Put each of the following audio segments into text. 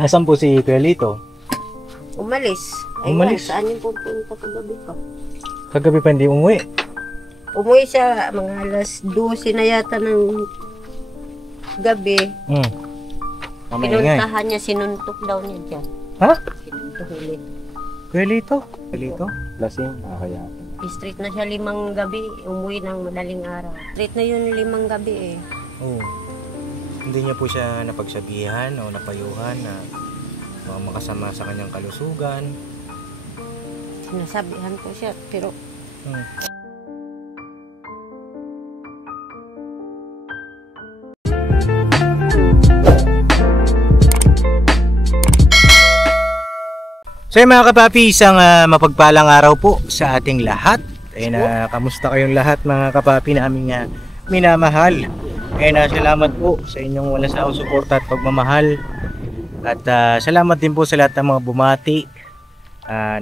Asan po si Kuya Lito? Umalis. Ay, Umalis? Saan yung pupunta kagabi ko? Kagabi pa hindi umuwi. Umuwi siya mga alas 12 na yata ng gabi. Mamaingay. Pinuntahan niya, sinuntok daw niya dyan. Ha? Sinuntok ulit. Kuya Lito? Kuya Lito? Lasing? Kaya. Street na siya 5 gabi, umuwi ng madaling araw. Street na yun 5 gabi eh. Oo. Hindi niya po siya napagsabihan o napayuhan na makasama sa kanyang kalusugan. Sinasabihan ko siya, pero So mga kapapi, isang mapagpalang araw po sa ating lahat. Ayun, kamusta kayong lahat mga kapapi naming minamahal. Ayun, salamat po sa inyong walang sawang suporta at pagmamahal. At salamat din po sa lahat ng mga bumati,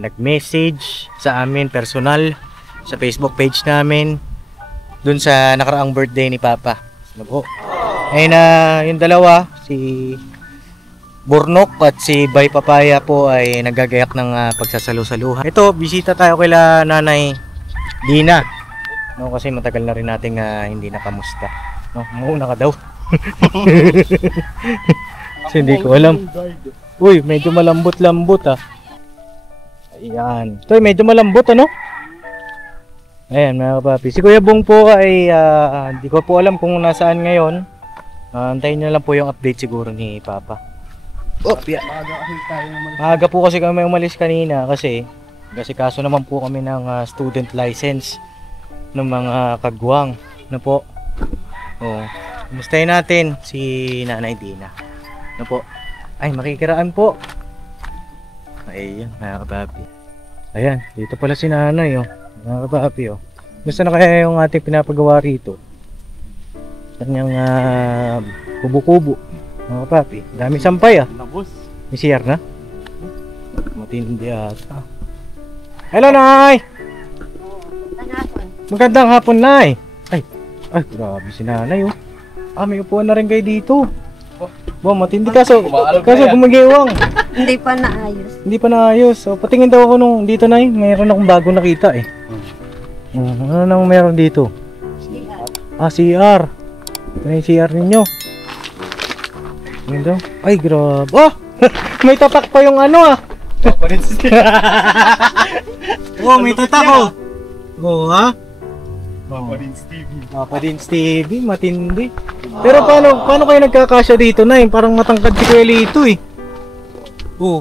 nag-message sa amin personal sa Facebook page namin dun sa nakaraang birthday ni Papa. Ano po? Ayun, yung dalawa, si Burnok at si Bay Papaya po ay nagagayak ng pagsasalu-saluhan. Ito, bisita tayo kila Nanay Dina. No, kasi matagal na rin nating hindi nakamusta. No, muna ka daw. Kasi hindi ko alam. Uy, medyo malambot-lambot ah. Ayan. Ito, medyo malambot ano? Ayan mga kapapi. Si Kuya Bong po ay hindi ko po alam kung nasaan ngayon. Antayin nyo lang po yung update siguro ni Papa. Oh, yeah. Maaga po kasi kami umalis kanina kasi kaso naman po kami ng student license ng mga kagwang na po. Oh, kumustahin natin si Nanay Dina. Na po. Ay, makikiraan po. Ayan, mga kapapi. Ayan, dito pala si Nanay, oh. Mga kapapi, oh. Gusto na kaya yung ating pinapagawa rito? Kanyang kubo-kubo. Mga kapapi, daming sampay, ah. May CR na? Matindi ata. Hello, Nay! Magandang hapon, Nay! Ay, grabe si Nanay, oh. May upuan na rin kayo dito. Wow, matindi kaso gumagiwang. hindi pa naayos. Hindi pa naayos. So, patingin daw ako nung dito, Nay. Mayroon akong bago nakita eh. Ano nang meron dito? CR. CR. Ito na yung CR ninyo. Ano daw? Ay, grabe. Oh! May tatak pa yung ano ah. Oh, may tatak oh. Oh, ha? Papa din Stevie, matindi. Pero paano kayo nagkakasya dito, Nay? Parang matangkad si Kuya Lito eh. Oh.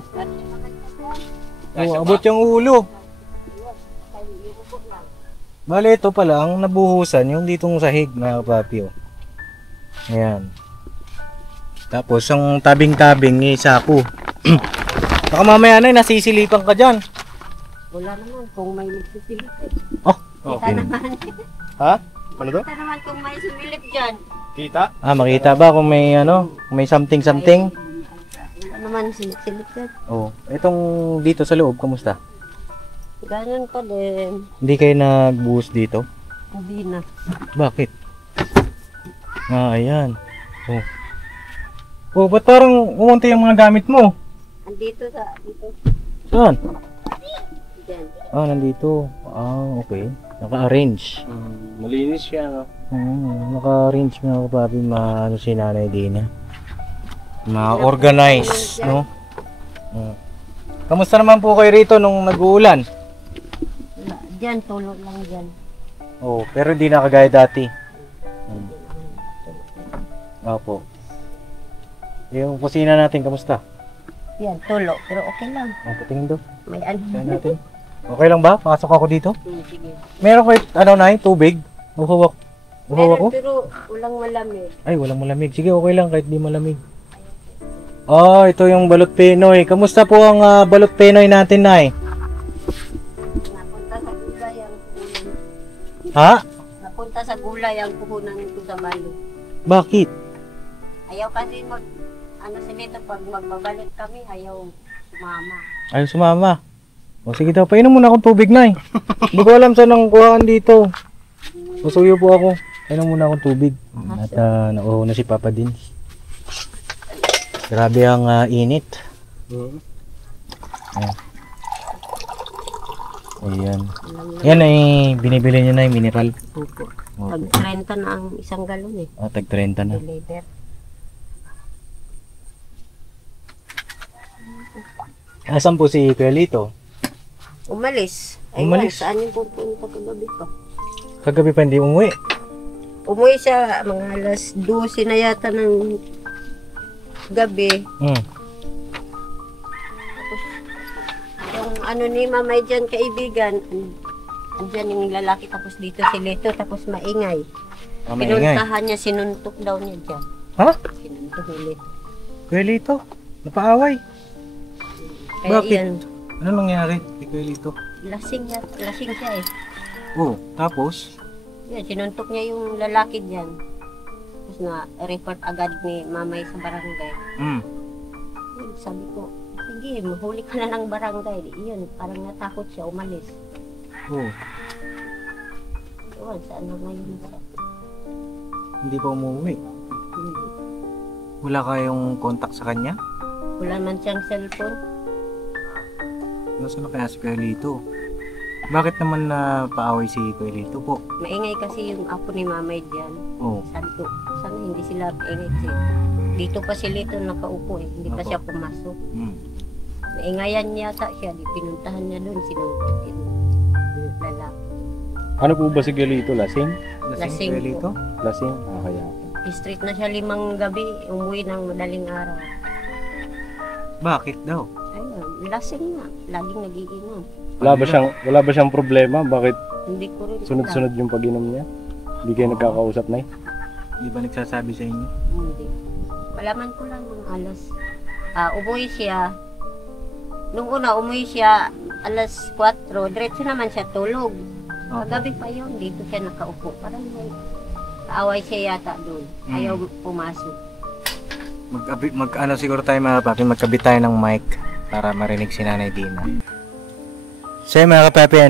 Oh, abot yung ulo. Bale, ito pala ang nabuhusan yung ditong sahig na papi oh. Ayan. Tapos ang tabing-tabing ni Saku. Baka mamaya na nasisilipan ka dyan. Wala naman kung may nagsisilip. Oh, Kita naman. ha? Ano to? Kita naman kung may sumilip dyan. Kita? Makita ba kung may kung may something? Wala naman silip dyan. Oh, itong dito sa loob, kamusta? Ganyan pa din. Hindi kayo nagbuhos dito? Hindi na. Bakit? Ayan. Oh. Oh, ba't parang umunti yung mga gamit mo? Andito dito. Saan? Dyan. Nandito. Okay. Naka-arrange. Malinis siya, no? Naka-arrange mga kapapi, si Nanay Dina. Ma-organize, no? Kamusta naman po kayo rito nung nag-uulan? Wala. Dyan, tulog lang dyan. Oh, pero hindi na kagaya dati. Opo. Yung kusina natin, kamusta? Yan, tulog. Pero okay lang. Patingin daw. May ano. Tingnan natin. Okay lang ba? Pasok ako dito? Sige. Meron kayo, Nay, tubig? Uhawak. Uhawak ko? Pero walang malamig. Ay, walang malamig. Sige, okay lang kahit di malamig. Ito yung balot Pinoy. Kamusta po ang balot Pinoy natin, Nay? Napunta sa gulay ang puhunan. Ha? Napunta sa gulay ang puhunan ko sa balo. Bakit? Ayaw kasi si Nito, pag magbabalot kami, ayaw sumama. Ayaw sumama. O sige daw, painom muna akong tubig, Nay. Hindi ko alam saan ang kuhaan dito. Masuyo po ako. Painom muna akong tubig. At nauho na si Papa din. Grabe ang init. Ayan. Yan ay binibili niyo na yung mineral. Opo. Opo. Tag 30 na ang isang galon eh. Tag 30 na. Deliver. Asan po si Kuya Lito? Umalis. Umalis? Saan yung pupunta kagabi pa? Kagabi pa hindi umuwi. Umuwi siya mga alas 12 na yata ng gabi. Yung ano ni Mamay dyan, kaibigan, andyan yung lalaki tapos dito si Lito tapos maingay. Maingay. Pinuntahan niya, sinuntok daw niya dyan. Ha? Sinuntok ni Lito. Kuya Lito? Napaaway? Kaya Bakit? yan, Ano nangyari kay Kuya Lito? lasing siya eh. Oh, tapos? Yan, sinuntok niya yung lalaki dyan. Tapos na-report agad ni Mamay sa barangay. Yun, sabi ko, sige, mahuli ka na ng barangay. Iyon, parang natakot siya, umalis. Oh, Iwan, saan na ngayon siya? hindi pa umuwi. Hindi. Wala kayong contact sa kanya? Wala man siyang cellphone. Nasaan na kaya si Kuya Lito? Bakit naman na paaway si Kuya Lito po? Maingay kasi yung apo ni Mamay dyan. Oh, Sabi ko, sana hindi sila maingay kasi dito pa si Lito nakaupo eh. Hindi pa Opo. siya pumasok. hmm. Naingayan yata siya. Di pinuntahan niya doon. Sinuntok yung lalaki. Ano po ba si Galito? Lasing? Lasing Kuya po. Lito? Lasing? Ah, kaya. Street na siya 5 gabi. Umuwi ng madaling araw. Bakit daw? Ayun, lasing na. Laging nagiinom. Wala ba siyang problema? Bakit Hindi ko rin sunod-sunod yung pag-inom niya? Hindi kayo nagkakausap na Di ba nagsasabi sa inyo? Hindi. Malaman ko lang ng alas. Umuwi siya. Nung una, umuwi siya alas 4. Diretso naman siya tulog. Kagabi pa yun, dito siya nakaupo. Parang may kaaway siya yata doon. Ayaw pumasok. Ano siguro tayo mga papi, magkabit tayo ng mic para marinig si Nanay Dina. So yun, mga kapapi,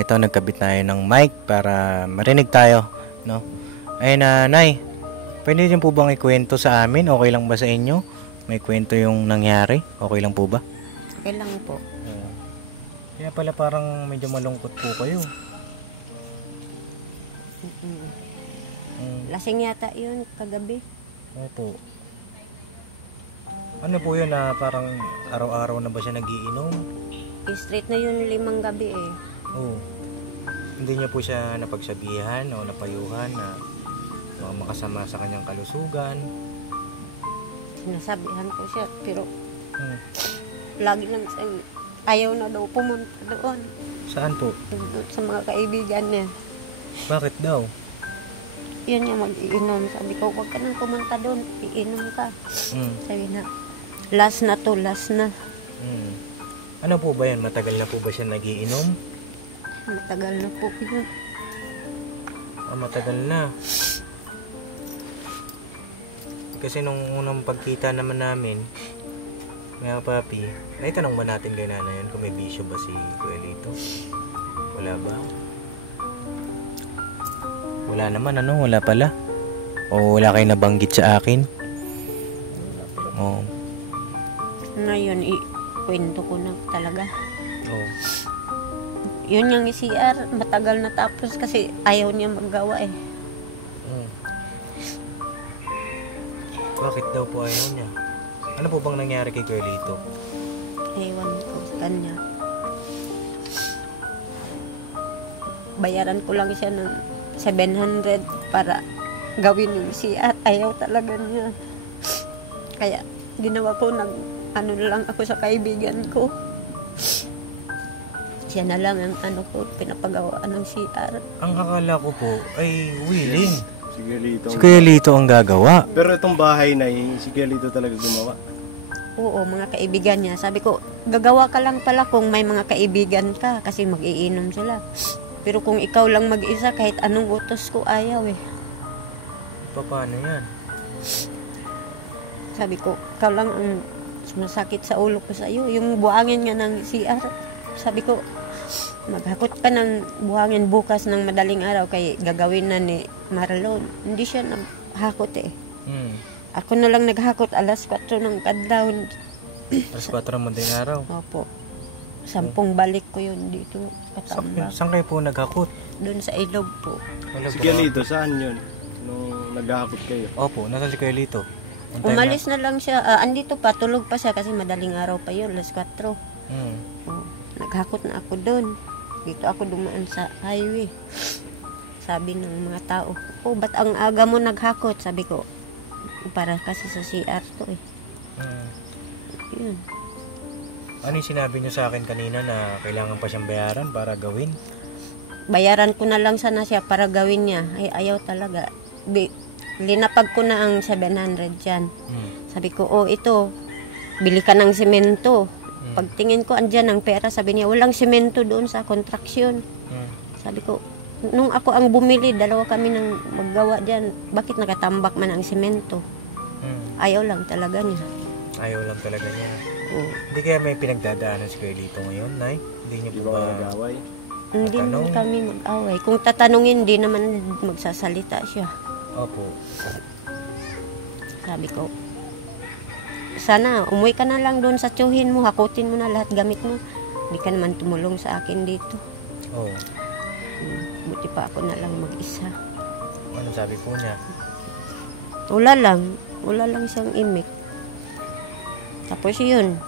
ito nagkabit tayo ng mic para marinig tayo, no? Ayun, Nay, pwede din po bang ikwento sa amin? Okay lang ba sa inyo? May kwento yung nangyari? Okay lang po ba? Okay lang po. Kaya pala parang medyo malungkot po kayo. Lasing yata yun kagabi. Opo. Ano po yun parang araw-araw na ba siya nagiinom? Street na yun 5 gabi eh. Oo. Hindi niya po siya napagsabihan o napayuhan na makasama sa kanyang kalusugan. Sinasabihan ko siya pero lagi lang siyang ayaw na daw pumunta doon. Saan po? Doon sa mga kaibigan niya. Bakit daw? Yun niya mag-iinom. Sabi ko, huwag ka nang pumunta doon. Iinom ka. Sabi na, last na to, last na. Ano po ba yan? Matagal na po ba siya nagiinom? Matagal na po yun. Matagal na. Kasi nung unang pagkita naman namin, mga papi, ay tanong ba natin kay nanay yun kung may bisyo ba si Kuya Lito? Wala ba? Wala naman, wala pala. O wala kayo nabanggit sa akin? Oo. Ngayon, kwento ko na talaga. Oo. Yun yung CR, matagal na tapos kasi ayaw niya maggawa eh. Bakit daw po ayaw niya? Ano po bang nangyari kay Kuya Lito? Ewan ko sa kanya. Bayaran ko lang siya ng 700 para gawin yung CR. Ayaw talaga niya. Kaya ginawa ko ano lang ako sa kaibigan ko. Siya na lang ang pinapagawaan ng CR. Ang akala ko po ay willing. Si Galito. Si Kuya Lito ang gagawa. Pero itong bahay na si Galito talaga gumawa. Oo, mga kaibigan niya. Sabi ko, gagawa ka lang pala kung may mga kaibigan ka kasi mag-iinom sila. Pero kung ikaw lang mag-isa, kahit anong utos ko, ayaw eh. Paano yan? Sabi ko, ikaw lang ang sumasakit sa ulo ko sa iyo. Yung buhangin nga ng CR. Sabi ko, maghakot ka ng buhangin bukas ng madaling araw kay gagawin na ni Marlon. Hindi siya naghakot eh. Ako na lang naghakot alas 4 ng kadlaw. Alas 4 ng madaling araw. Opo. 10 balik ko yun dito. Katambak. Saan kayo po naghakot? Doon sa ilog po. Wala Si ba? Galito, saan yun? Nung naghahakot kayo? Opo, nasan si Kuya Lito? Ang time Umalis na lang siya. Andito pa, tulog pa siya kasi madaling araw pa yun, alas 4. Hmm. Oh, naghakot na ako doon. Dito ako dumaan sa highway. Sabi ng mga tao, oh, ba't ang aga mo naghakot? Sabi ko, para kasi sa CR to eh. Hmm. Yun. Ano yung sinabi niyo sa akin kanina na kailangan pa siyang bayaran para gawin? Bayaran ko na lang sana siya para gawin niya. Ay, ayaw talaga. Linapag ko na ang 700 dyan. Hmm. Sabi ko, oh, ito, bili ka ng semento. Pagtingin ko, andyan ang pera. Sabi niya, walang semento doon sa construction. Hmm. Sabi ko, nung ako ang bumili, dalawa kami nang maggawa dyan. Bakit nakatambak man ang semento? Hmm. Ayaw lang talaga niya. Ayaw lang talaga niya. Oh. Hindi kaya may pinagdadaanan si Kuya Lito ngayon, Nay? Hindi niyo Di po ba ba... nag-away? Hindi Tatanong. naman kami mag-away. Kung tatanungin, hindi naman magsasalita siya. Opo. Sabi ko, sana umuwi ka na lang doon sa tiyuhin mo, hakutin mo na lahat gamit mo. Hindi ka naman tumulong sa akin dito. Oh. Buti pa ako na lang mag-isa. Ano sabi po niya? Wala lang siyang imik. Tapos yun,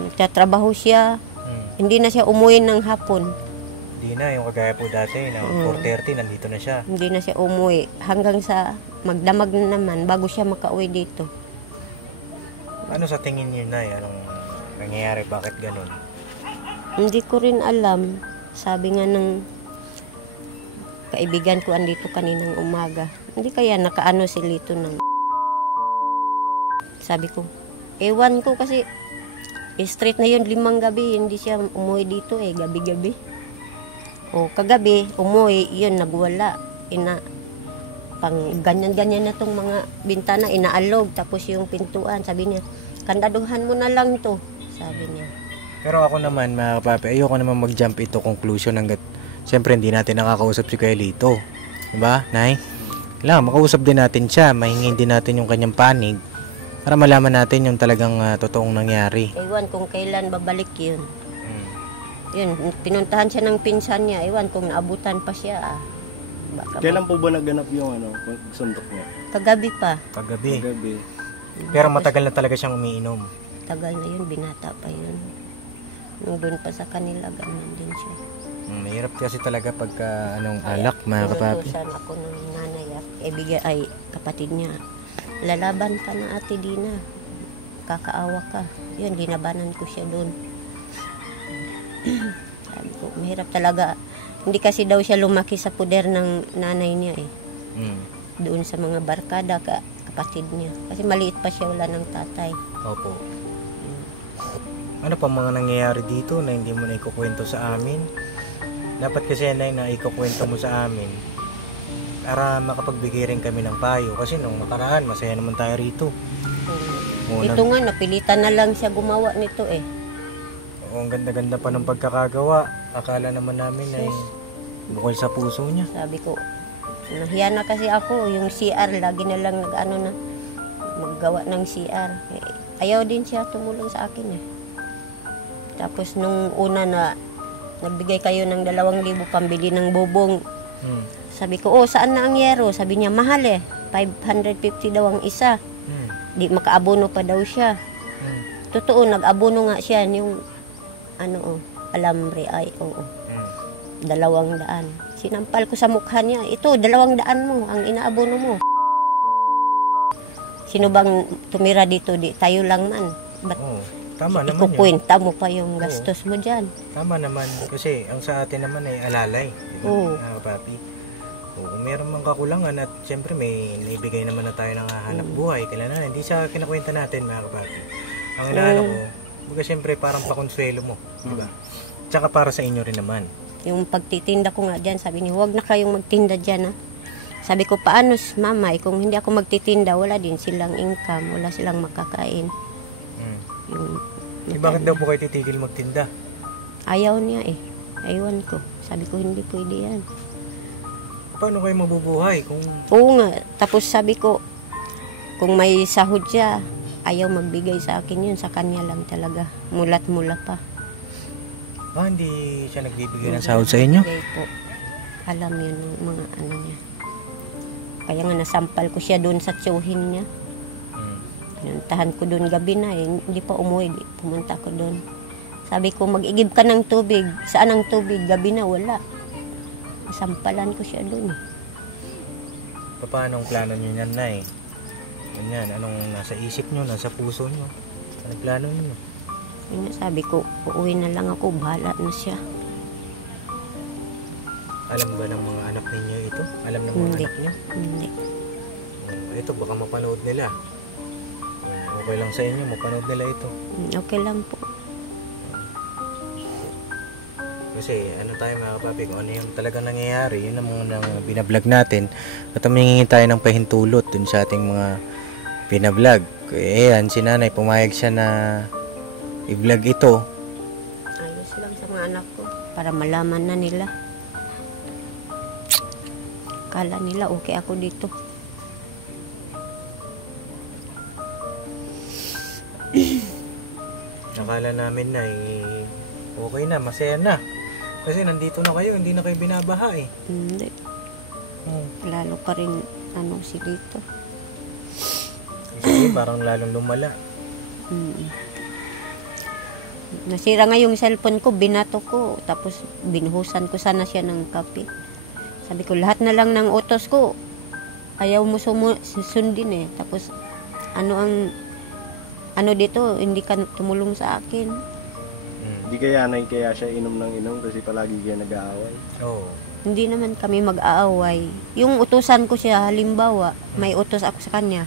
nagtatrabaho siya, Hmm. hindi na siya umuwi ng hapon. Hindi na, yung kagaya po dati, na 4:30, nandito na siya. Hindi na siya umuwi hanggang sa magdamag na naman bago siya makauwi dito. Ano sa tingin niyo, Nay? Anong nangyayari? Bakit ganun? Hindi ko rin alam. Sabi nga ng kaibigan ko andito kaninang umaga. Hindi kaya nakaano si Lito ng... Sabi ko, ewan ko kasi street na yun 5 gabi. Hindi siya umuwi dito gabi-gabi. O kagabi, umuwi, yun, nagwala. Pang ganyan-ganyan na tong mga bintana, inaalog. Tapos yung pintuan, sabi niya, kandaduhan mo na lang to. Sabi niya. Pero ako naman, mga kapapi, ayoko naman mag-jump ito conclusion hanggat siyempre hindi natin nakakausap si Kuya Lito. Diba, Nay? Kailangan makausap din natin siya, mahingin din natin yung kanyang panig para malaman natin yung talagang totoong nangyari. Ewan kung kailan babalik yun. Hmm. Yun, pinuntahan siya ng pinsan niya. Ewan kung naabutan pa siya. Baka Kailan po ba naganap yung sundok niya? kagabi pa. Kagabi. Gabi. Pero matagal na talaga siyang umiinom. Tagal na yun, binata pa yun. Nung doon pa sa kanila, ganun din siya. Mahirap kasi talaga pagka alak, mga kapapi. Inutusan ako ng nanay at kapatid niya. Lalaban ka na ate Dina. Kakaawa ka. Yun, ginabanan ko siya doon. Sabi ko, mahirap talaga. Hindi kasi daw siya lumaki sa puder ng nanay niya Hmm. Doon sa mga barkada, kapatid niya. Kasi maliit pa siya, wala ng tatay. Opo. Ano pa mga nangyayari dito na hindi mo na ikukwento sa amin? Dapat kasi Nay, na ikukwento mo sa amin para makapagbigay rin kami ng payo. Kasi nung nakaraan, masaya naman tayo rito. Unang, Ito nga, napilitan na lang siya gumawa nito ang ganda-ganda pa ng pagkakagawa. Akala naman namin ay bukol sa puso niya. Sabi ko, nahiya na kasi ako. Yung CR, lagi na lang maggawa ng CR. Ayaw din siya tumulong sa akin Tapos nung una na nagbigay kayo ng 2,000 pambili ng bubong. Hmm. Sabi ko, saan na ang yero? Sabi niya, mahal 550 daw ang isa. Hmm. Di makaabono pa daw siya. Hmm. Totoo, nag-abono nga siya yung alambre Hmm. 200. Sinampal ko sa mukha niya, ito 200 mo ang inaabono mo. Sino bang tumira dito? Di tayo lang man. Ba't Oo. Tama naman yun. ikukwenta mo pa yung gastos mo dyan? Tama naman. Kasi ang sa atin naman ay alalay. Diba? Oo. Papi. Kung meron mang kakulangan at siyempre may naibigay naman na tayo ng hanap buhay. Kailangan hindi sa kinakwenta natin, mga kapapi. Ang inaano ko, baga siyempre parang pakonsuelo mo. Diba? Tsaka para sa inyo rin naman. Yung pagtitinda ko nga dyan, sabi niya, huwag na kayong magtinda dyan Sabi ko, paano mama, kung hindi ako magtitinda, wala din silang income, wala silang makakain. Bakit daw po kayo titigil magtinda? Ayaw niya Aywan ko. Sabi ko, hindi pwede yan. Paano kayo mabubuhay kung... Oo nga. Tapos sabi ko, Kung may sahod siya, ayaw magbigay sa akin yun. Sa kanya lang talaga. Mulat mula pa. Hindi siya nagbibigay ng sahod sa inyo? Hindi po. Alam yun ng mga ano niya. Kaya nga nasampal ko siya doon sa tsuhin niya. Pinuntahan ko doon gabi na eh. Hindi pa umuwi. Pumunta ko doon. Sabi ko, mag-igib ka ng tubig. Saan ang tubig? Gabi na, wala. Nasampalan ko siya doon. Paano ang plano nyo yan, Nay? Ganyan, anong nasa isip nyo, nasa puso nyo? Anong plano nyo? Yun nga, sabi ko, uuwi na lang ako. Bahala na siya. Alam ba ng mga anak ninyo ito? Alam ng mga Hindi. anak nyo? Hindi. Ito, baka mapanood nila. Okay lang sa inyo, mapanood nila ito. Okay lang po. Kasi ano tayo mga kapapi, kung ano yung talagang nangyayari, yun ang mga binablog natin. At humingi tayo ng pahintulot dun sa ating mga binablog. Ayan, si nanay, pumayag siya na i-vlog ito. Ayos lang sa mga anak ko. Para malaman na nila. Kala nila okay ako dito. Nakala namin na okay na, masaya na. Kasi nandito na kayo, hindi na kayo binabaha eh. Hindi. Lalo pa rin si dito. Kasi parang lalong lumala. Nasira nga yung cellphone ko, binato ko. Tapos binuhusan ko sana siya ng kape. Sabi ko, lahat na lang ng utos ko. Ayaw mo susundin eh. Tapos ano dito, hindi ka tumulong sa akin. Hindi kaya siya inom ng inom kasi palagi kayo nag-aaway. Oo. Hindi naman kami mag-aaway. Yung utusan ko siya, halimbawa, may utos ako sa kanya.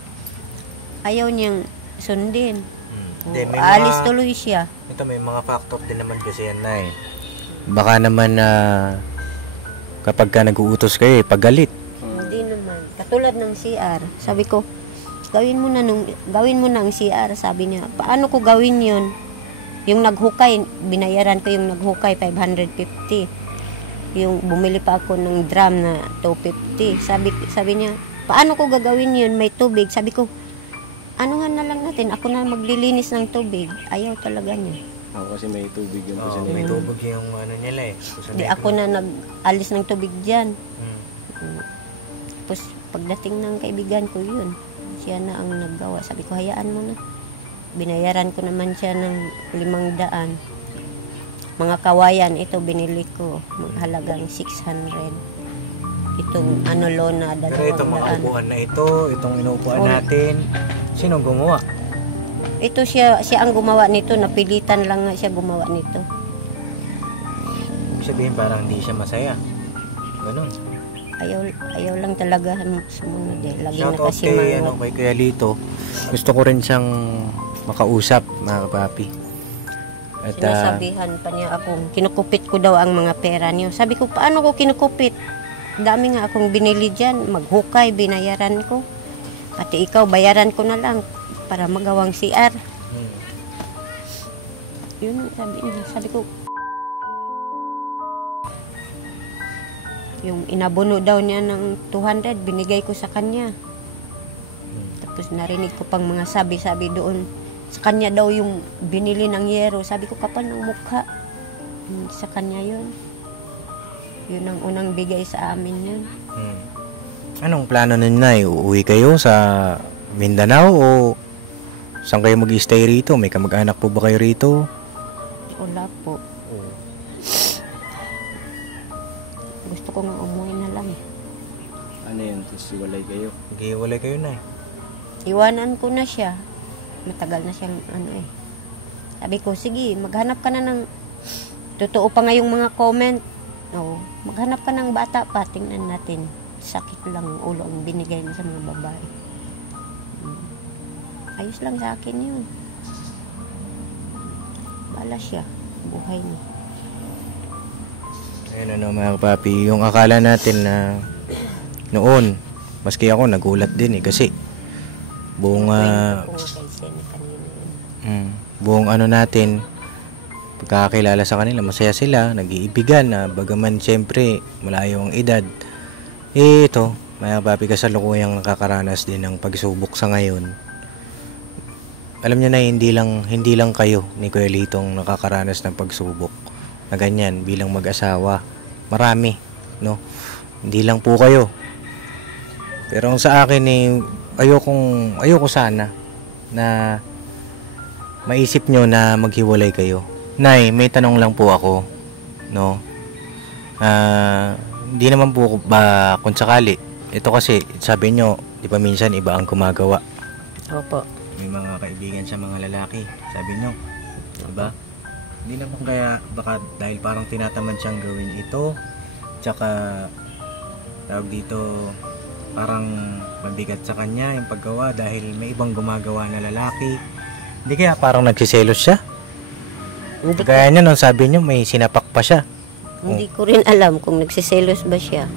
Ayaw niyang sundin. Hindi, may Alis tuloy siya. Ito may mga factor din naman kasi yan na eh. Baka naman kapag ka nag-uutos kayo pagalit. Hindi naman. Katulad ng CR, sabi ko, gawin mo na ang CR, sabi niya. Paano ko gawin yun? Yung naghukay, binayaran ko yung naghukay, 550. Yung bumili pa ako ng drum na 250. Sabi niya, paano ko gagawin yun? May tubig. Sabi ko, ano nga na lang natin, ako na maglilinis ng tubig. Ayaw talaga niya. Kasi may tubig yung May tubig yung nila eh. Di ako na nag-alis ng tubig dyan. Tapos pagdating ng kaibigan ko yun, siya na ang naggawa. Sabi ko, hayaan mo na. Binayaran ko naman siya ng 500. Mga kawayan, ito binili ko. Maghalagang 600. Itong lona, 200. Pero itong mga upuan na ito, itong inuupuan natin, sino gumawa? Ito siya ang gumawa nito. Napilitan lang nga siya gumawa nito. Ibig sabihin parang hindi siya masaya. Ganun. Ayaw lang talaga sumunod eh. Lagi na Shoutout kasi kay, mga kay Kuya Lito. Gusto ko rin siyang makausap, mga kapapi. At, sinasabihan pa niya akong kinukupit ko daw ang mga pera niyo. Sabi ko, paano ko kinukupit? Dami nga akong binili dyan. Maghukay, binayaran ko. Pati ikaw, bayaran ko na lang para magawang CR. Yun, sabi ko, yung inabono daw niya ng 200, binigay ko sa kanya. Tapos narinig ko pang mga sabi-sabi doon. Sa kanya daw yung binili ng yero. Sabi ko, kapal ng mukha. Sa kanya yun. Yun ang unang bigay sa amin yun. Anong plano ninyo na? Uuwi kayo sa Mindanao o saan kayo mag-stay rito? May kamag-anak po ba kayo rito? Wala po. Gusto ko nga umuwi na lang. Ano yun? Tapos iwalay kayo. Hiwalay kayo na eh. Iwanan ko na siya. Matagal na siyang Sabi ko, sige, maghanap ka na ng totoo pa nga yung mga comment. Maghanap ka ng bata pa, tingnan natin. Sakit lang ang ulo ang binigay niya sa mga babae. Ayos lang sa akin yun. Bala siya. Buhay niya. Ayun mga kapapi, yung akala natin na noon, maski ako nagulat din eh kasi buong buong natin pagkakakilala sa kanila, masaya sila, nag-iibigan na bagaman siyempre malayo ang edad. Ito, mga kapapi, kasalukuyang nakakaranas din ng pagsubok sa ngayon. Alam niyo na hindi lang kayo ni Kuya Lito ang nakakaranas ng pagsubok na ganyan bilang mag-asawa. Marami, no? Hindi lang po kayo. Pero ang sa akin ayoko sana na maisip nyo na maghiwalay kayo. Nay, may tanong lang po ako, no? Hindi naman po ba kung sakali. Ito kasi, sabi nyo, di ba minsan iba ang gumagawa. Opo. May mga kaibigan sa mga lalaki, sabi nyo. Diba? Hindi naman kaya, baka dahil parang tinatamad siyang gawin ito, tsaka, tawag dito, parang mabigat sa kanya yung paggawa dahil may ibang gumagawa na lalaki. Hindi kaya parang nagsiselos siya? Kaya niya nung sabi nyo, may sinapak pa siya. Hindi ko rin alam kung nagsiselos ba siya.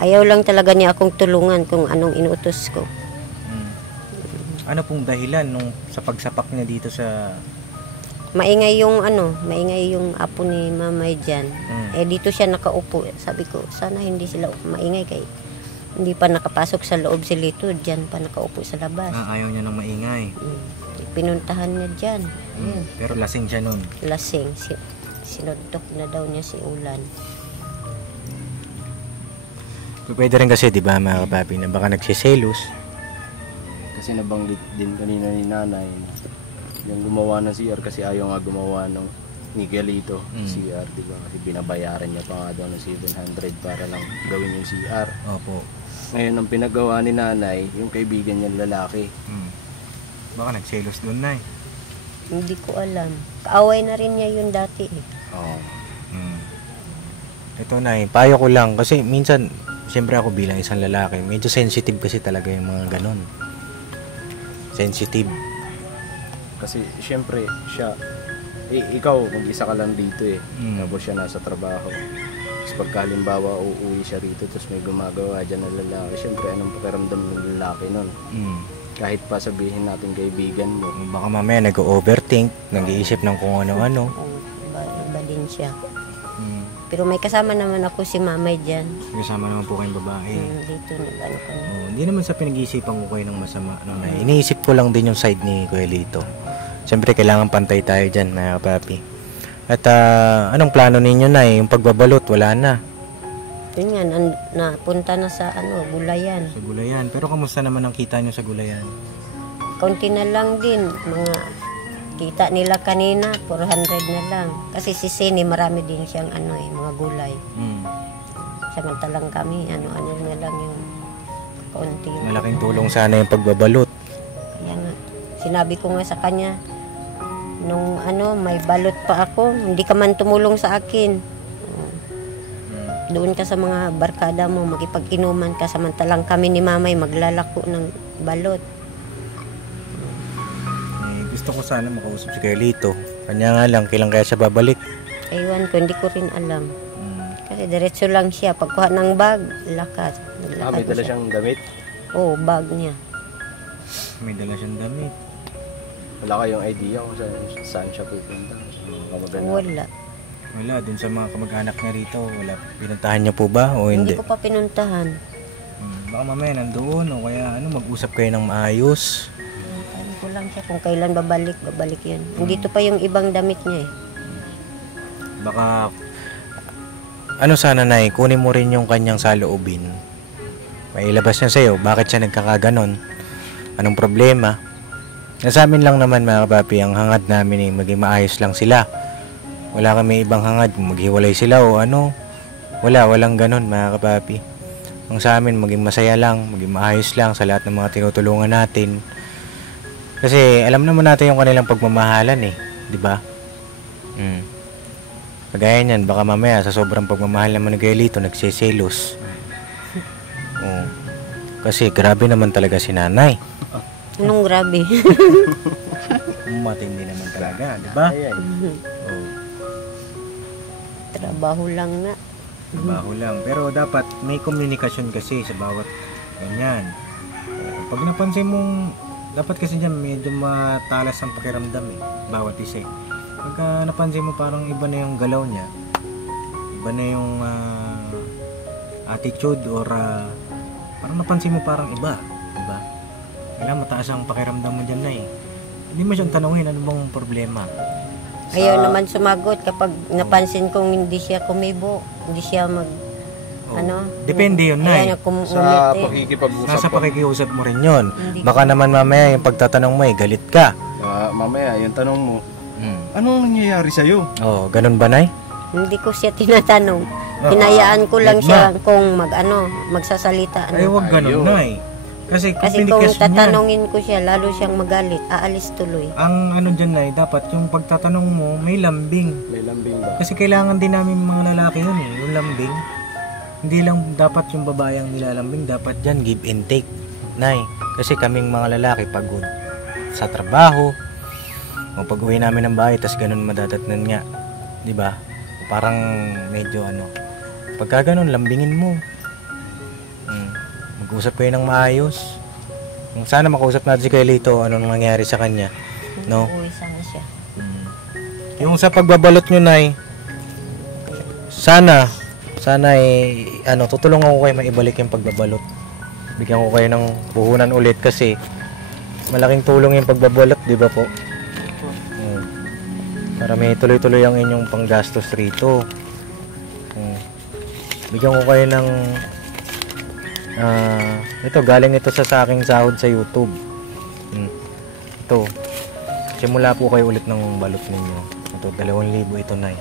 Ayaw lang talaga niya akong tulungan kung anong inuutos ko. Ano pong dahilan nung sa pagsapak niya dito sa... Maingay yung apo ni Mamay dyan. Eh dito siya nakaupo. Sabi ko, sana hindi sila maingay kay hindi pa nakapasok sa loob si Lito. Dyan pa nakaupo sa labas. Ayaw niya ng maingay. Pinuntahan niya dyan. Ayan. Pero lasing siya nun. Lasing. Sinuntok na daw niya si Ulan. Pwede rin kasi, di ba, mga kapapi, na baka nagsiselos. Kasi nabanggit din kanina ni nanay na yung gumawa ng CR kasi ayaw nga gumawa ng Miguelito CR, di ba? Kasi binabayaran niya pa nga daw ng 700 para lang gawin yung CR. Opo. Ngayon, ang pinagawa ni nanay, yung kaibigan niya lalaki. Baka nagselos doon, Nay. Hindi ko alam. Kaaway na rin niya yun dati eh. Oo. Ito, Nay, payo ko lang kasi minsan, siyempre ako bilang isang lalaki, medyo sensitive kasi talaga yung mga ganon. Sensitive. Kasi siyempre siya, ikaw mag-isa ka lang dito eh. Tapos siya nasa trabaho. Tapos pagka halimbawa uuwi siya rito tapos may gumagawa dyan na lalaki, siyempre anong pakiramdam ng lalaki nun? Kahit pa sabihin natin kaibigan mo. Baka mamaya nag-overthink, nag-iisip ng kung ano-ano. Iba din siya. Pero may kasama naman ako si Mamay dyan. Kasama naman po kayong babae. Dito nag-ano kami. Hindi naman sa pinag-iisipan ko kayo ng masama. No, Nay. Iniisip ko lang din yung side ni Kuya Lito. Siyempre kailangan pantay tayo dyan, mga kapapi. At anong plano ninyo, Nay? Yung pagbabalot, wala na. Yun nga, napunta na sa gulayan. Sa gulayan. Pero kamusta naman ang kita nyo sa gulayan? Kaunti na lang din. Mga kita nila kanina, 400 na lang. Kasi si Sini, marami din siyang mga gulay. Samantalang kami, ano na lang yung kaunti. Malaking tulong sana yung pagbabalot. Kaya nga, sinabi ko nga sa kanya, nung may balot pa ako, hindi ka man tumulong sa akin. Doon ka sa mga barkada mo, makipag-inuman ka, samantalang kami ni Mamay maglalako ng balot. Gusto ko sana makausap si Kuya Lito. Kanya nga lang, kailan kaya siya babalik? Ewan ko, hindi ko rin alam. Kasi diretso lang siya. Pagkuha ng bag, lakad. May dala siyang damit? Oo, bag niya. May dala siyang damit. Wala kayong idea kung saan siya pupunta? Wala. Wala, dun sa mga kamag-anak na rito, wala. Pinuntahan niyo po ba o hindi? Hindi ko pa pinuntahan. Baka mamaya nandoon o kaya mag-usap kayo ng maayos. Ano ko lang siya kung kailan babalik yan. Dito pa yung ibang damit niya eh. Baka, sana, Nay, kunin mo rin yung kanyang saloobin. Mailabas niya sa'yo, bakit siya nagkakaganon? Anong problema? Sa amin lang naman, mga kapapi, ang hangad namin maging maayos lang sila. Wala kami ibang hangad, maghiwalay sila o walang ganon, mga kapapi. Ang sa amin, maging masaya lang, maging maayos lang sa lahat ng mga tinutulungan natin. Kasi alam naman natin yung kanilang pagmamahalan eh, di ba? Kagaya niyan, baka mamaya sa sobrang pagmamahal naman ni Kuya Lito, nagsiselos. Kasi grabe naman talaga si nanay. Anong grabe? Matindi naman talaga, di ba? Trabaho lang na. Trabaho lang. Pero dapat may komunikasyon kasi sa bawat ganyan. Pag napansin mong, dapat kasi dyan medyo matalas ang pakiramdam eh. Bawat isa eh. Pagka napansin mo parang iba na yung galaw niya, iba na yung attitude or Parang napansin mo parang iba, diba? Kailangan mataas ang pakiramdam mo dyan, Nay. Hindi mo siyang tanungin ano bang problema. Ayaw naman sumagot kapag napansin kong hindi siya kumibo, hindi siya Oh, ano. depende yun, Nay. Ayaw niya Sa kumumiti. pakikipag-usap Nasa ko. pakikiusap mo rin yun. Hindi Baka naman mamaya yung pagtatanong mo galit ka. Mamaya, yung tanong mo, anong nangyayari sa'yo? Oh, ganun ba, Nay? Hindi ko siya tinatanong. Hinayaan ko lang Gitna. siya kung magsasalita. Ay, wag ganun, Ayun. Nay. Kasi Kasi kung communication yan. tatanungin ko siya, lalo siyang magalit, aalis tuloy. Ang ano dyan, Nay, dapat yung pagtatanong mo may lambing. May lambing ba? Kasi kailangan din namin mga lalaki yun yung lambing. Hindi lang dapat yung babae ang nilalambing, dapat dyan give and take, Nay. Kasi kaming mga lalaki pagod sa trabaho, o pag uwi namin ng bahay, tas ganun madadatnan nga. Di ba? Parang medyo pagka ganun, lambingin mo. Mag-usap kayo ng maayos. Sana makausap natin si Kailito, anong nangyari sa kanya. No? Uuwi sana siya. Yung sa pagbabalot nyo, Nay, sana tutulungan ko kayo maibalik yung pagbabalot. Bigyan ko kayo ng puhunan ulit kasi malaking tulong yung pagbabalot, di ba po? Para may tuloy-tuloy ang inyong panggastos rito. Bigyan ko kayo ng ito, galing ito sa aking sahod sa YouTube. Ito, simula po kayo ulit ng balot ninyo. Ito, 2,000 ito, Nay.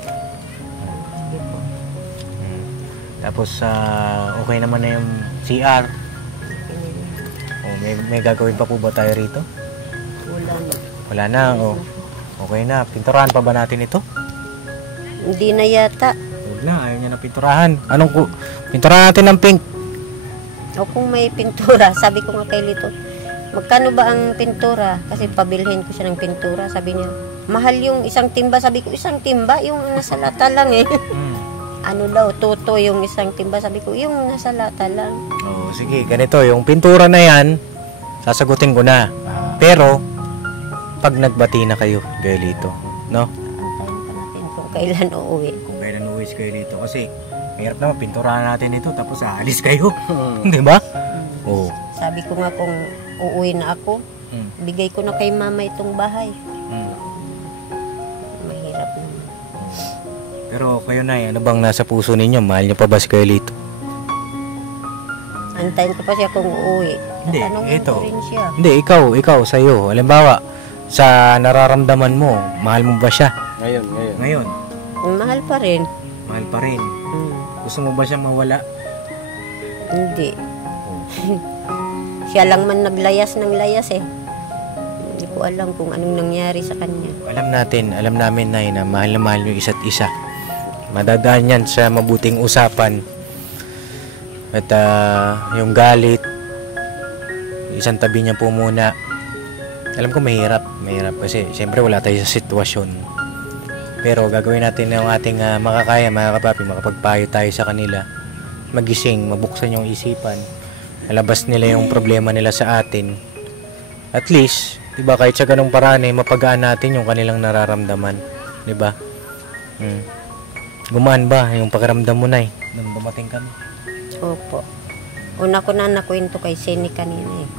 Tapos okay naman na yung CR. May gagawin pa po ba tayo rito? Wala na. Wala na. Okay na. Pinturahan pa ba natin ito? Hindi na yata. Huwag na. Ayaw niya na pinturahan. Pinturahan natin ng pink. O kung may pintura, sabi ko nga kay Lito, magkano ba ang pintura? Kasi pabilhin ko siya ng pintura. Sabi niya, mahal yung isang timba. Sabi ko, isang timba? Yung nasa lata lang eh. Ano daw, tuto yung isang timba. Sabi ko, yung nasa lata lang. Sige, ganito. Yung pintura na yan, sasagutin ko na. Pero, pag nagbati na kayo, Gaelito, no? Antayin pa natin kung kailan uuwi. Kung kailan uwi si Gaelito. Kasi, mahirap naman, pinturahan natin ito, tapos aalis kayo. Di ba? Oo. Sabi ko nga kung uuwi na ako, bigay ko na kay mama itong bahay. Mahirap naman. Pero kayo, Nay, ano bang nasa puso ninyo? Mahal niyo pa ba si Gaelito? Antayin ko pa siya kung uuwi. Hindi, Tatanungin ito. ko rin siya. Hindi, ikaw, sa'yo. Halimbawa, sa nararamdaman mo, mahal mo ba siya? Ngayon. Ngayon, Mahal pa rin. mahal pa rin. Hmm. Gusto mo ba siya mawala? Hindi. Siya lang man naglayas ng layas eh. Hindi ko alam kung anong nangyari sa kanya. Alam namin, Nay, na mahal yung isa't isa. Madadaan yan sa mabuting usapan. At yung galit, isang tabi niya po muna. Alam ko mahirap kasi siyempre wala tayo sa sitwasyon. Pero gagawin natin yung ating makakaya, mga kapapi, makapagpayo tayo sa kanila. Magising, mabuksan yung isipan. Malabas nila yung problema nila sa atin. At least, diba, kahit sa ganung paraan mapagaan natin yung kanilang nararamdaman. Diba? Gumaan ba yung pakiramdam mo, Nay, nung dumating kami? Opo. Una ko na nakwento kay Seni kanina eh.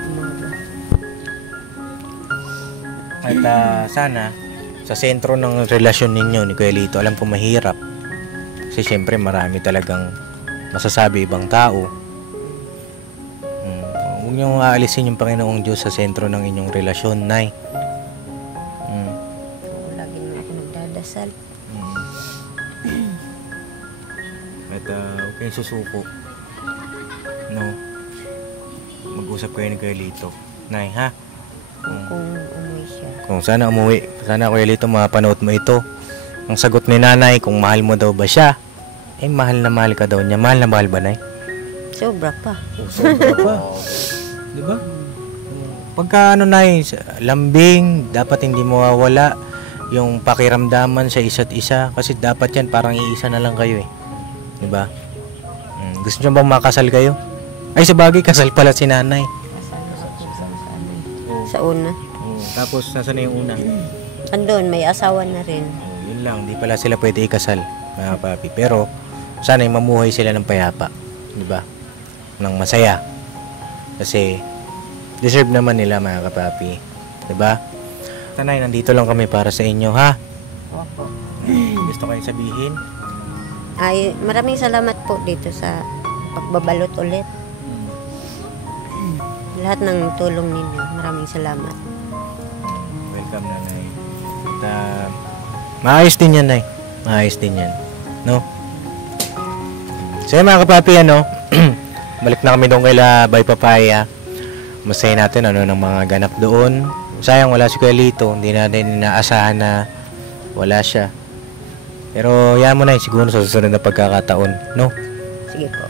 Umaga. At sana sa sentro ng relasyon ninyo ni Kuya Lito, alam ko mahirap kasi syempre marami talagang masasabi ibang tao. Huwag niyong aalisin yung Panginoong Diyos sa sentro ng inyong relasyon, Nay. Lagi na ako nagdadasal. At huwag kayong susuko, no? Mag-usap kayo ni Kuya Lito, Nay, ha? Kung umuwi siya. Kung sana umuwi, sana Kuya Lito mapanood mo ito. Ang sagot ni Nanay, kung mahal mo daw ba siya, mahal na mahal ka daw niya. Mahal na mahal ba, Nay? Sobra pa. Sobra pa. Diba? Pagka Nay, lambing, dapat hindi mawawala yung pakiramdaman sa isa't isa. Kasi dapat yan, parang iisa na lang kayo eh. Diba? Gusto nyo bang makasal kayo? Ay, sabagay, kasal pala si Nanay. Sa una. Tapos, nasa na yung una? Andun, may asawa na rin. Yun lang, di pala sila pwede ikasal, mga papi. Pero, sana mamuhay sila ng payapa. di ba? Ng masaya. Kasi deserve naman nila mga kapapi, di ba? Tanay, nandito lang kami para sa inyo, ha? Opo. Gusto kayong sabihin? Ay, maraming salamat po dito sa pagbabalot ulit. Lahat ng tulong ninyo, maraming salamat. Welcome, nanay. At, maayos din yan, nay. Maayos din yan. No? So, yun, mga kapapi, ano? Balik na kami doon kaila Bay Papaya. Masaya natin, ano, ng mga ganap doon. Sayang, wala si Kuya Lito. Hindi natin inaasahan na wala siya. Pero, yan mo na, siguro sa susunod na pagkakataon, no? Sige po.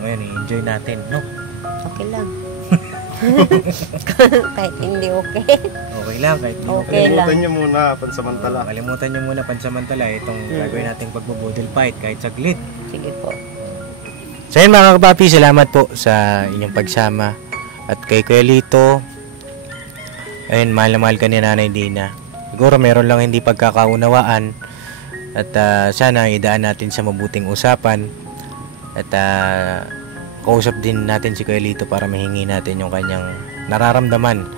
Ngayon, i-enjoy natin, no? Okay lang. Kahit hindi okay. Okay lang, kahit di Okay lang. Kalimutan niyo muna, pansamantala. Kalimutan nyo muna pansamantala itong gagawin nating pagbubudel fight kahit saglit. Sige po. So yun mga kapapi, salamat po sa inyong pagsama. At kay Kuya Lito, ayun, mahal na mahal ka ni Nanay Dina. Siguro meron lang hindi pagkakaunawaan. At sana idaan natin sa mabuting usapan. At kausap din natin si Kuya Lito para mahingi natin yung kanyang nararamdaman.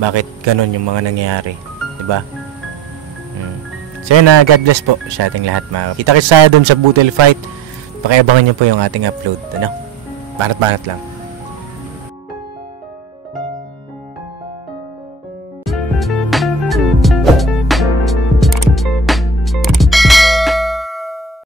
Bakit ganun yung mga nangyayari, diba? So yun, God bless po sa ating lahat, mga kita-kits tayo dun sa Butel Fight. Pakiabangan nyo po yung ating upload, ano? Banat-banat lang.